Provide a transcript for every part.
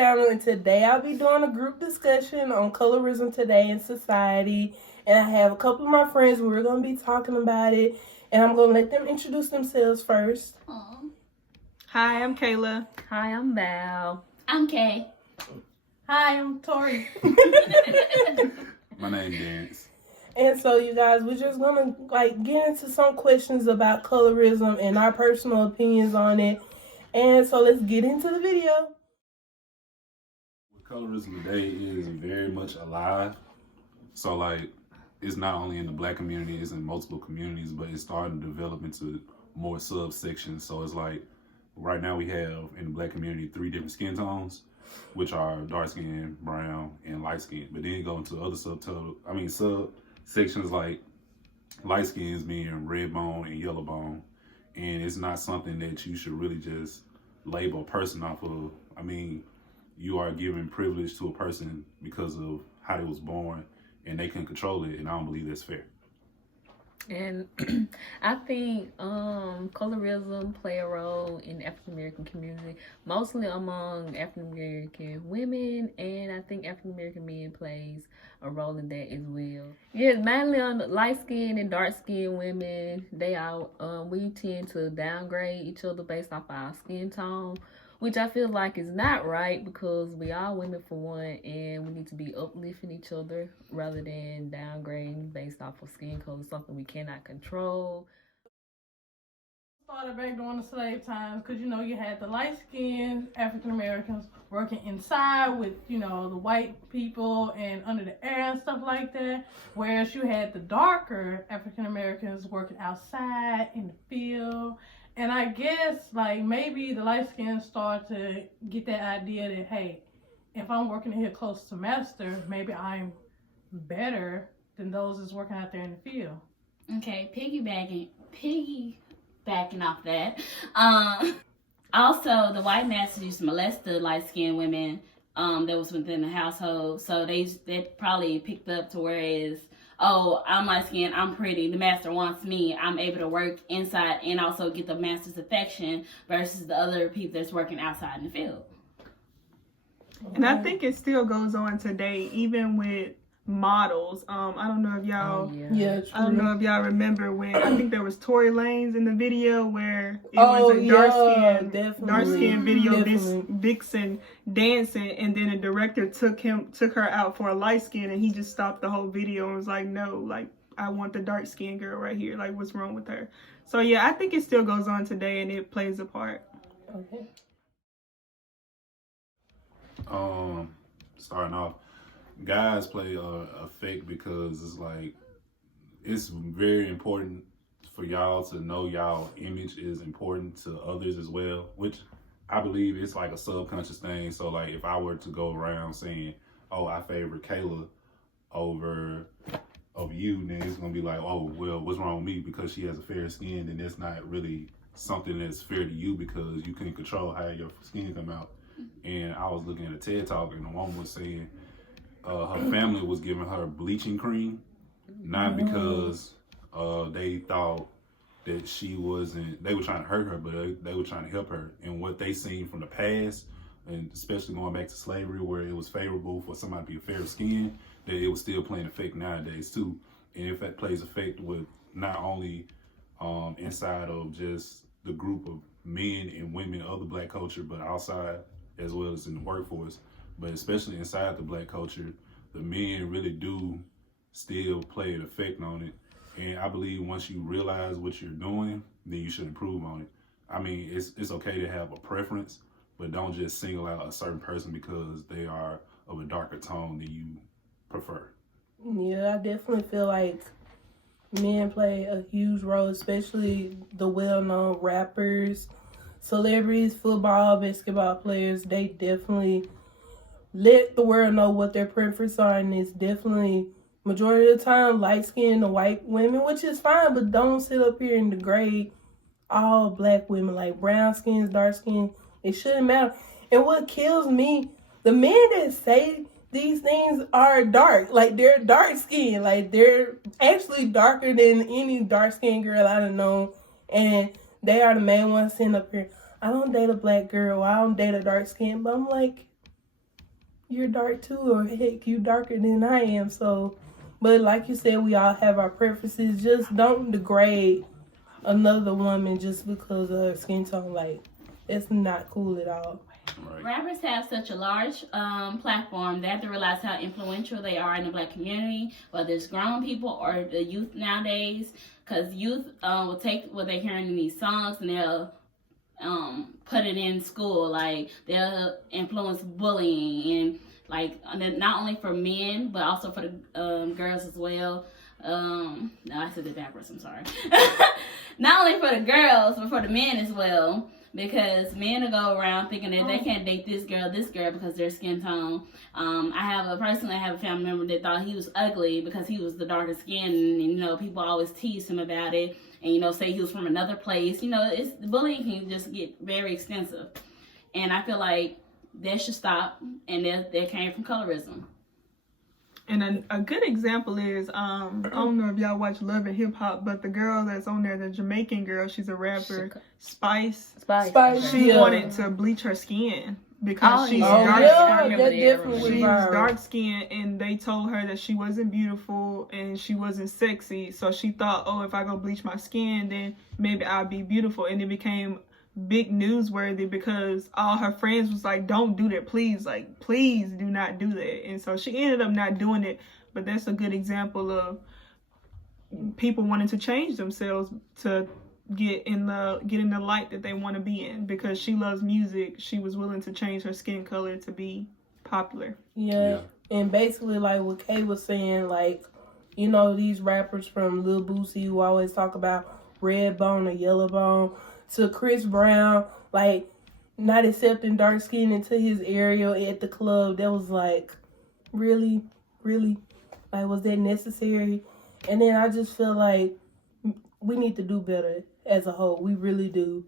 channel, and today I'll be doing a group discussion on colorism today in society. And I have a couple of my friends who we're going to be talking about it, and I'm going to let them introduce themselves first. Aww. Hi, I'm Kayla. Hi, I'm Val. I'm Kay. Hi, I'm Tori. My name Dance. And so, you guys, we're just going to get into some questions about colorism and our personal opinions on it. And so let's get into the video. Colorism today is very much alive. So it's not only in the black community, it's in multiple communities, but it's starting to develop into more subsections. So it's like right now we have in the black community 3 different skin tones, which are dark skin, brown, and light skin. But then you go into other subsections like light skins being red bone and yellow bone. And it's not something that you should really just label a person off of. I mean, you are giving privilege to a person because of how they was born, and they can control it, and I don't believe that's fair. And I think colorism play a role in the African American community, mostly among African American women, and I think African American men plays a role in that as well. Yeah, mainly on the light skin and dark skin women, we tend to downgrade each other based off our skin tone, which I feel like is not right, because we are women for one, and we need to be uplifting each other rather than downgrading based off of skin color, something we cannot control. Started back during the slave times because, you had the light-skinned African Americans working inside with, the white people and under the air and stuff like that. Whereas you had the darker African Americans working outside in the field. And I guess, maybe the light-skinned start to get that idea that, hey, if I'm working here close to master, maybe I'm better than those that's working out there in the field. Okay, piggybacking off that. Also, the white masters used to molest the light-skinned women that was within the household. So they probably picked up to whereas, oh, I'm light skinned, I'm pretty, the master wants me, I'm able to work inside and also get the master's affection versus the other people that's working outside in the field. And I think it still goes on today, even with models. I don't know if y'all I don't know if y'all remember when I think there was Tory Lanez in the video where it was a dark skin video vixen dancing, and then a director took her out for a light skin, and he just stopped the whole video and was like, no, I want the dark skinned girl right here, what's wrong with her? So yeah, I think it still goes on today and it plays a part. Okay. Starting off, guys play a fake because it's very important for y'all to know y'all image is important to others as well, which I believe it's like a subconscious thing. So if I were to go around saying, oh, I favor Kayla over you, then it's gonna be like, oh, well, what's wrong with me because she has a fair skin? And it's not really something that's fair to you because you can control how your skin come out. And I was looking at a TED Talk, and the woman was saying her family was giving her bleaching cream, not because they thought that she wasn't, they were trying to hurt her, but they were trying to help her. And what they seen from the past, and especially going back to slavery, where it was favorable for somebody to be a fair skin, that it was still playing effect nowadays too. And if that plays effect with not only inside of just the group of men and women of the black culture, but outside as well as in the workforce, but especially inside the black culture, the men really do still play an effect on it. And I believe once you realize what you're doing, then you should improve on it. I mean, it's okay to have a preference, but don't just single out a certain person because they are of a darker tone than you prefer. Yeah, I definitely feel like men play a huge role, especially the well-known rappers, celebrities, football, basketball players. They definitely let the world know what their preferences are, and it's definitely majority of the time light-skinned white women, which is fine, but don't sit up here and degrade all black women, like brown skins, dark skin. It shouldn't matter. And what kills me, the men that say these things are dark, they're dark skinned, they're actually darker than any dark skinned girl I done known, and they are the main ones sitting up here. I don't date a black girl, I don't date a dark skin, but I'm like, you're dark too, or heck, you darker than I am. So, but like you said, we all have our preferences. Just don't degrade another woman just because of her skin tone. Like, it's not cool at all. Right. Rappers have such a large platform. They have to realize how influential they are in the black community, whether it's grown people or the youth nowadays. Because youth will take what they're hearing in these songs and they'll put it in school. Like, they'll influence bullying and like not only for men but also for the girls as well. No, I said the backwards. I'm sorry. Not only for the girls but for the men as well. Because men will go around thinking that they can't date this girl because their skin tone. I have a family member that thought he was ugly because he was the darker skin, and you know, people always tease him about it, and you know, say he was from another place. You know, it's bullying can just get very extensive, and I feel like that should stop. And that came from colorism. And a good example is, I don't know if y'all watch Love and Hip Hop, but the girl that's on there, the Jamaican girl, she's a rapper, Spice. She wanted to bleach her skin because she's dark skinned. She's dark skinned, and they told her that she wasn't beautiful and she wasn't sexy. So she thought, oh, if I go bleach my skin, then maybe I'll be beautiful. And it became big newsworthy because all her friends was like, don't do that, please do not do that. And so she ended up not doing it. But that's a good example of people wanting to change themselves to get in the light that they want to be in. Because she loves music, she was willing to change her skin color to be popular. Yeah. And basically, like what Kay was saying, like, you know, these rappers from Lil Boosie who always talk about red bone or yellow bone, to Chris Brown, like, not accepting dark skin into his area at the club. That was like, really, like, was that necessary? And then I just feel like we need to do better as a whole. We really do.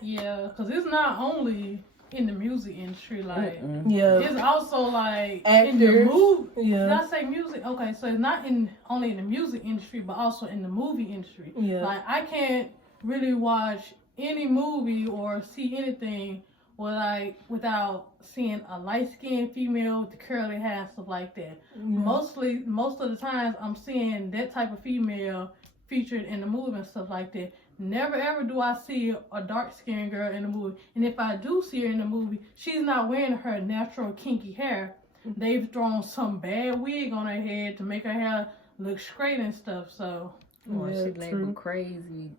Yeah, because it's not only in the music industry, like, yeah, it's also like actors. In the movie. Yeah. Did I say music? Okay, so it's not only in the music industry, but also in the movie industry. Yeah. Like, I can't really watch any movie or see anything without seeing a light-skinned female with the curly hair, stuff like that. Most of the times I'm seeing that type of female featured in the movie and stuff like that. Never ever do I see a dark-skinned girl in the movie. And if I do see her in the movie, she's not wearing her natural kinky hair. They've thrown some bad wig on her head to make her hair look straight and stuff, so... Or she labeled crazy.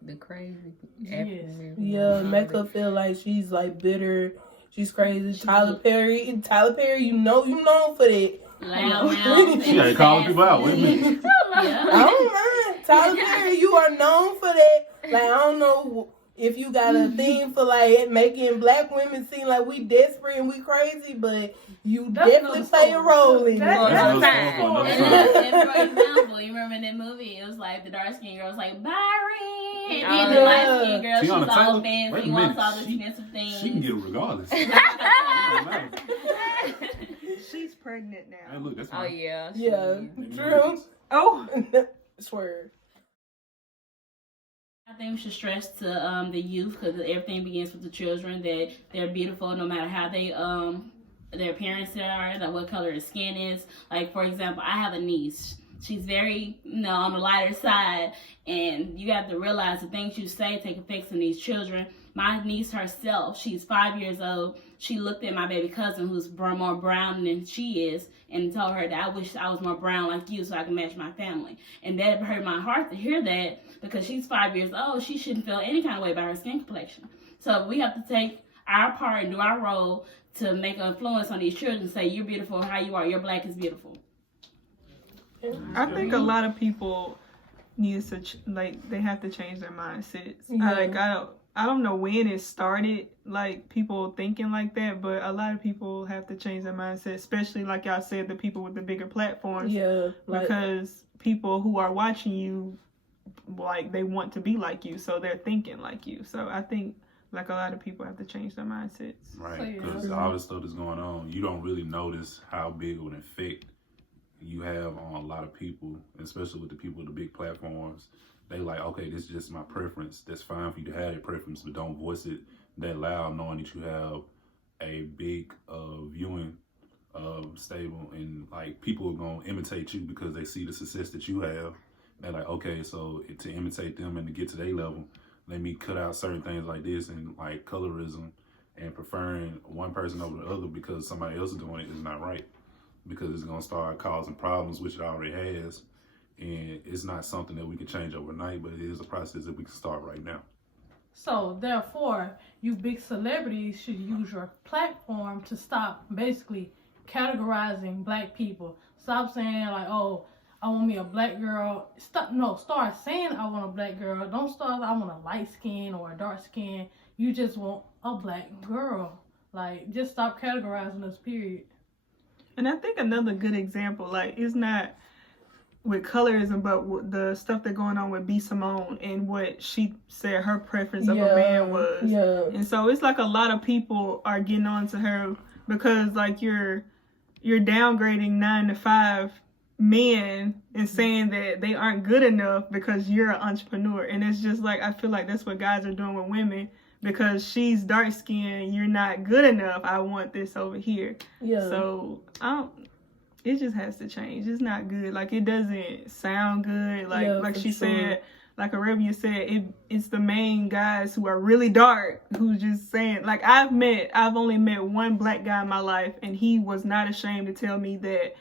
Yeah, make her feel like she's like bitter. She's crazy. Tyler Perry, you know for that. Loud. She ain't calling people out. Wait a minute. I don't mind. Tyler Perry, you are known for that. Like, I don't know if you got a thing for like making black women seem like we desperate and we crazy, but you definitely play a role in it. And for example, you remember in that movie, it was like the dark skinned girl was like Byron, and the light skinned girl, she's all fancy, wants all the expensive things. She can get it regardless. She's pregnant now. Hey, look, that's Oh yeah. Yeah, true. Oh, swear. I think we should stress to the youth, because everything begins with the children, that they're beautiful no matter how they their appearance are, like what color their skin is. Like, for example, I have a niece. She's very, on the lighter side, and you have to realize the things you say take effects on these children. My niece herself, she's 5 years old. She looked at my baby cousin, who's more brown than she is, and told her that I wish I was more brown like you so I can match my family. And that hurt my heart to hear that, because she's 5 years old. She shouldn't feel any kind of way about her skin complexion. So we have to take our part and do our role to make an influence on these children and say, you're beautiful how you are. Your black is beautiful. I think a lot of people need to they have to change their mindsets. Yeah. I don't know when it started, like people thinking like that, but a lot of people have to change their mindset, especially like y'all said, the people with the bigger platforms. Yeah, because people who are watching you, like, they want to be like you, so they're thinking like you. So I think like a lot of people have to change their mindsets. Right, because all this stuff that's going on, you don't really notice how big of an effect you have on a lot of people, especially with the people with the big platforms. They like, okay, this is just my preference. That's fine for you to have that preference, but don't voice it that loud, knowing that you have a big viewing stable, and like people are gonna imitate you because they see the success that you have. They're like, okay, so to imitate them and to get to their level, let me cut out certain things like this, and like colorism and preferring one person over the other because somebody else is doing it is not right, because it's gonna start causing problems, which it already has, and it's not something that we can change overnight, but it is a process that we can start right now. So therefore, you big celebrities should use your platform to stop basically categorizing black people. Stop saying like, oh, I want me a black girl. Start saying I want a black girl. Don't start I want a light skin or a dark skin. You just want a black girl. Like, just stop categorizing us, period. And I think another good example, like, it's not with colorism, but with the stuff that's going on with B. Simone and what she said her preference of a man was. Yeah. And so it's like a lot of people are getting on to her because, like, you're downgrading 9 to 5 men and saying that they aren't good enough because you're an entrepreneur. And it's just like, I feel like that's what guys are doing with women. Because she's dark skinned, you're not good enough. I want this over here. Yeah. So it just has to change. It's not good. Like, it doesn't sound good. Like she said, like Arabia said, it's the main guys who are really dark who's just saying, like, I've only met one black guy in my life, and he was not ashamed to tell me that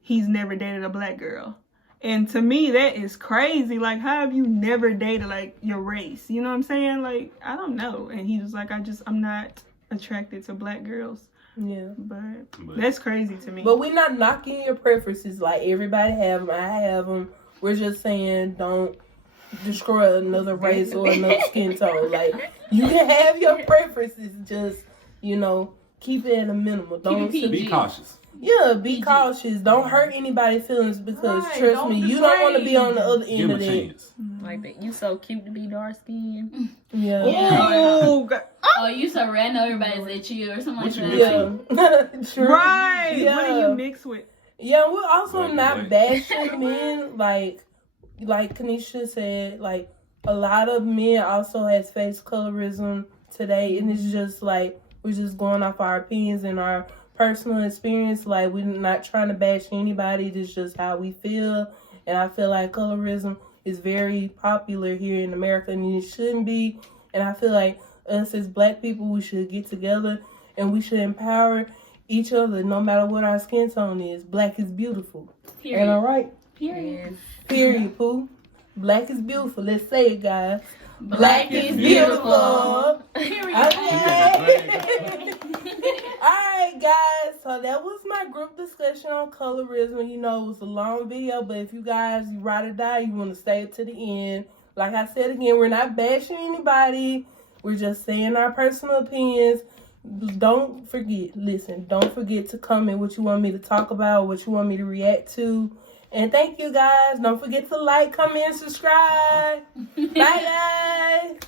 he's never dated a black girl. And to me, that is crazy. Like, how have you never dated, like, your race? You know what I'm saying? Like, I don't know. And he was like, I'm not attracted to black girls. Yeah. But that's crazy to me. But we're not knocking your preferences. Like, everybody have them. I have them. We're just saying don't destroy another race or another skin tone. Like, you can have your preferences. Just, keep it at a minimum. Don't be cautious. Yeah, be cautious. Don't hurt anybody's feelings because trust me, you don't want to be on the other end of that. Like that. You so cute to be dark skinned. Yeah. Oh, you so red. I know everybody's at you or something like that. Yeah. True. Right. Yeah. What do you mix with? Yeah, we're also not bashing men. Like Kanisha said, like, a lot of men also has faced colorism today, and it's just like we're just going off our opinions and our personal experience. Like, we're not trying to bash anybody. This is just how we feel. And I feel like colorism is very popular here in America, and it shouldn't be. And I feel like us as black people, we should get together and we should empower each other no matter what our skin tone is. Black is beautiful. Period. And all right? Period. Period, Pooh. Black is beautiful. Let's say it, guys. Black is beautiful. Period. Okay. Alright, guys, so that was my group discussion on colorism. It was a long video, but if you guys, you ride or die, you want to stay to the end. Like I said again, we're not bashing anybody. We're just saying our personal opinions. Don't forget to comment what you want me to talk about, what you want me to react to. And thank you, guys. Don't forget to like, comment, and subscribe. Bye, guys.